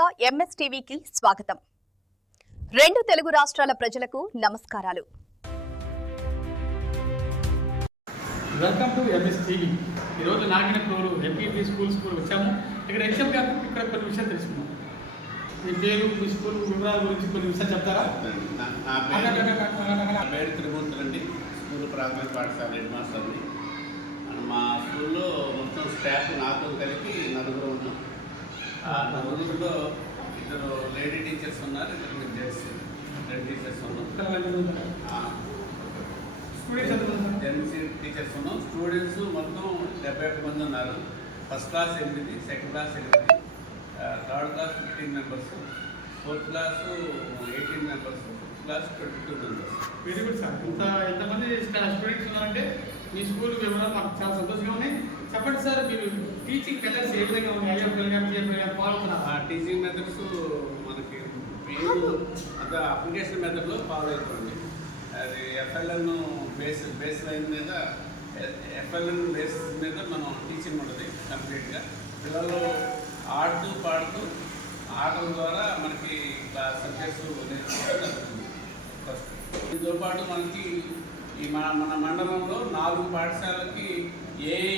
ముందుగా ఎంఎస్ టీవీకి స్వాగతం. రెండు తెలుగు రాష్ట్రాల ప్రజలకు నమస్కారాలు. Welcome to MS TV. ఈరోజు నాగినపూరు ఎంపీపీ స్కూల్ వచ్చాము. ఇక్కడ ఎగ్జామ్ కాదు, ఇక్కడ కొన్ని విషయాలు తెలుసుకున్నాం. మీ పేరు, మీ స్కూల్ వివరాల గురించి కొన్ని విషయాలు చెప్తారా? నా పేరు త్రిమూర్తులండి. స్కూల్ ప్రాథమిక పాఠశాల హెడ్ మాస్టర్ని. మా స్కూల్లో మొత్తం స్టాఫ్ నాతో కలిపి నలుగురు ఉన్నాం. ఆ నలుగురులో ఇద్దరు లేడీ టీచర్స్ ఉన్నారు, ఇద్దరు జెంట్స్ టీచర్స్ ఉన్నాం. జెంట్స్ టీచర్స్ ఉన్నాం. స్టూడెంట్స్ మొత్తం 71 మంది ఉన్నారు. First class 8, second class 8, third class 15 members, fourth class 18 members, fifth class 22 members. Very good sir. ఎంతమంది స్టూడెంట్స్ ఉన్నారంటే మీ స్కూల్ వివరాలు మాకు చాలా సంతోషంగా ఉన్నాయి. చెప్పండి సార్, మీరు టీచింగ్ మెథడ్స్ ఏ విధంగా ఉన్నాయి? టీచింగ్ మెథడ్స్ మనకి పేరు అంత అప్లికేషన్ మెథడ్లో ఫాలో అవుతుంది. అది ఎఫ్ఎల్ఎన్ బేస్ లైన్ మీద ఎఫ్ఎల్ఎన్ బేస్ మీద మనం టీచింగ్ ఉంటుంది కంప్లీట్గా. పిల్లలు ఆడుతూ పాడుతూ ఆటల ద్వారా మనకి సబ్జెక్ట్స్ నేర్చుకోవడం జరుగుతుంది. ఫస్ట్ దీంతో పాటు మనకి ఈ మన మండలంలో 4 పాఠశాలకి ఏఐ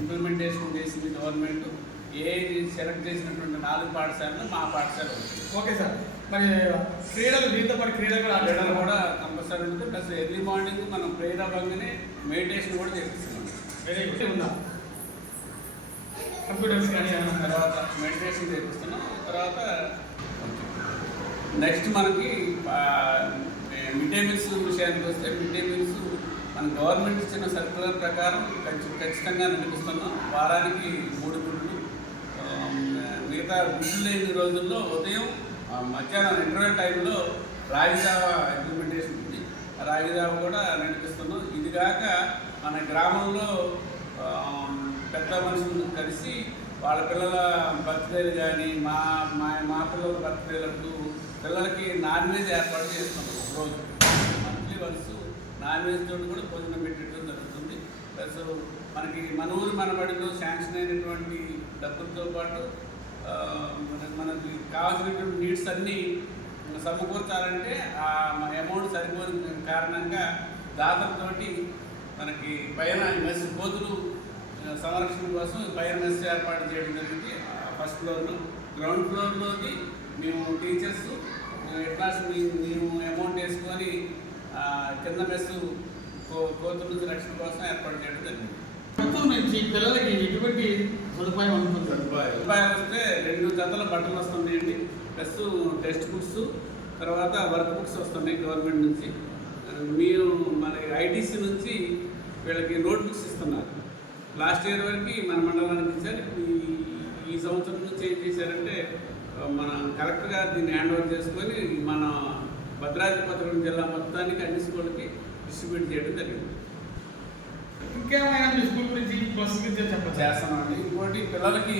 ఇంప్లిమెంటేషన్ చేసింది గవర్నమెంట్. ఏఐ సెలెక్ట్ చేసినటువంటి 4 పాఠశాలను మా పాఠశాల ఉంటుంది. Okay sir. మరి క్రీడలు, దీంతో పాటు క్రీడలు కూడా కంపల్సరీ ఉంటుంది. ప్లస్ ఎర్లీ మార్నింగ్ మనం ప్రేయర్ అవ్వగానే మెడిటేషన్ కూడా చేపిస్తున్నాం. Very good. ఉందా కంప్యూటర్స్ కానీ? తర్వాత మెడిటేషన్ చేపిస్తున్నాం. తర్వాత నెక్స్ట్ మనకి మిడ్ డే మీల్స్ విషయానికి వస్తే, మిడ్ డే మీల్స్ మన గవర్నమెంట్ ఇచ్చిన సర్క్యులర్ ప్రకారం ఖచ్చితంగా నడిపిస్తున్నాం. వారానికి 3 గుడ్లు. మిగతా గుడ్లు లేని రోజుల్లో ఉదయం మధ్యాహ్నం ఇంటర్వెల్ టైంలో రాగిజావ ఇంప్లిమెంటేషన్ ఉంది. రాగిజావ కూడా నడిపిస్తున్నాం. ఇది కాక మన గ్రామంలో పెద్ద మనుషులు కలిసి వాళ్ళ పిల్లల బర్త్డేలు కానీ మా పిల్లల బర్త్డేలకు పిల్లలకి నాన్ వెజ్ ఏర్పాటు చేస్తున్నాం. ఒకరోజు మంత్లీ వన్స్ నాన్ వెజ్ తోటి కూడా భోజనం పెట్టడం జరుగుతుంది. ప్లస్ మనకి మన ఊరు మన బడిలో శాంక్షన్ అయినటువంటి డబ్బులతో పాటు మనకి కావాల్సినటువంటి నీడ్స్ అన్నీ సమకూర్చాలంటే ఆ అమౌంట్ సరిపోని కారణంగా దాతలతోటి మనకి పైన మెస్ కోతులు సంరక్షణ కోసం పైన మెస్ ఏర్పాటు చేయడం జరిగింది. ఫస్ట్ ఫ్లోర్లో. గ్రౌండ్ ఫ్లోర్లోది మేము టీచర్స్ ఎట్లాస్ మేము అమౌంట్ వేసుకొని కింద మెస్ కోతుల నుంచి రక్షణ కోసం ఏర్పాటు చేయడం జరిగింది. నుంచి పిల్లలకి ఎటువంటి సదుపాయం ఉంటుంది? సదుపాయాలు వస్తే 2 జతల బట్టలు వస్తున్నాయండి. ప్లస్ టెక్స్ట్ బుక్స్, తర్వాత వర్క్ బుక్స్ వస్తున్నాయి గవర్నమెంట్ నుంచి. మీరు మన ఐటీసీ నుంచి వీళ్ళకి నోట్ బుక్స్ ఇస్తున్నారు. లాస్ట్ ఇయర్ వరకు మన మండలానికి ఇచ్చారు. ఈ సంవత్సరం నుంచి ఏం చేశారంటే మన కలెక్టర్ గారు దీన్ని హ్యాండ్ ఓవర్ చేసుకొని మన భద్రాద్రి కొత్తగూడెం జిల్లా మొత్తానికి అన్ని స్కూళ్ళకి డిస్ట్రిబ్యూట్ చేయడం జరిగింది. ఇంకేమైనా మీ స్కూల్ గురించి చేస్తామండి. ఇంకోటి పిల్లలకి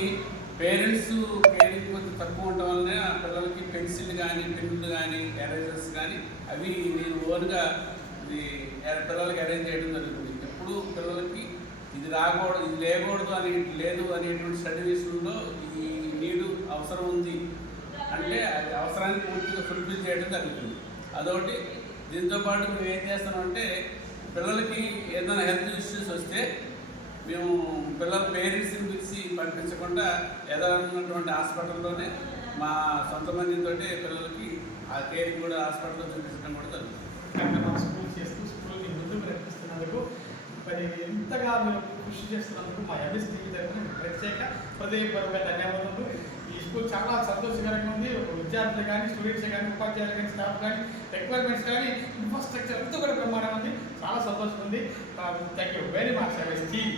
పేరెంట్స్ కేరింగ్ కొంచెం తక్కువ ఉండడం వల్లనే ఆ పిల్లలకి పెన్సిల్ కానీ, పెన్నులు కానీ, ఎరేజర్స్ కానీ అవి నేను ఓన్గా పిల్లలకి అరేంజ్ చేయడం జరుగుతుంది. ఎప్పుడు పిల్లలకి ఇది రాకూడదు, ఇది లేకూడదు లేదు అనేటువంటి స్టడీ విషయంలో ఈ నీడు అవసరం ఉంది అంటే అది అవసరాన్ని పూర్తిగా ఫుల్ఫిల్ చేయడం జరుగుతుంది. అదొకటి. దీంతోపాటు మేము ఏం చేస్తామంటే పిల్లలకి ఏదైనా హెల్త్ ఇష్యూస్ వస్తే మేము పిల్లల పేరెంట్స్ని పిలిచి పంపించకుండా ఎదురున్నటువంటి హాస్పిటల్లోనే మా సొంత మందితో పిల్లలకి ఆ కేర్ కూడా హాస్పిటల్లో చూపించడం కూడా జరుగుతుంది. స్కూల్ చేస్తూ స్కూల్ని ముందుకు నడిపిస్తున్నందుకు మరి ఎంతగా మీరు కృషి చేస్తున్నందుకు మా ఎంఎస్ టీవీ తరఫున ప్రత్యేక హృదయపూర్వక ధన్యవాదాలు. ఈ స్కూల్ చాలా సంతోషకరంగా ఉంది. విద్యార్థులు కానీ, స్టూడెంట్స్ కానీ, ఉపాధ్యాయులు కానీ, స్టాఫ్ కానీ, రిక్వైర్మెంట్స్ కానీ, ఇన్ఫ్రాస్ట్రక్చర్ అంతా కూడా బ్రహ్మాండంగా ఉంది. చాలా సంతోషం ఉంది. Thank you very much MS TV.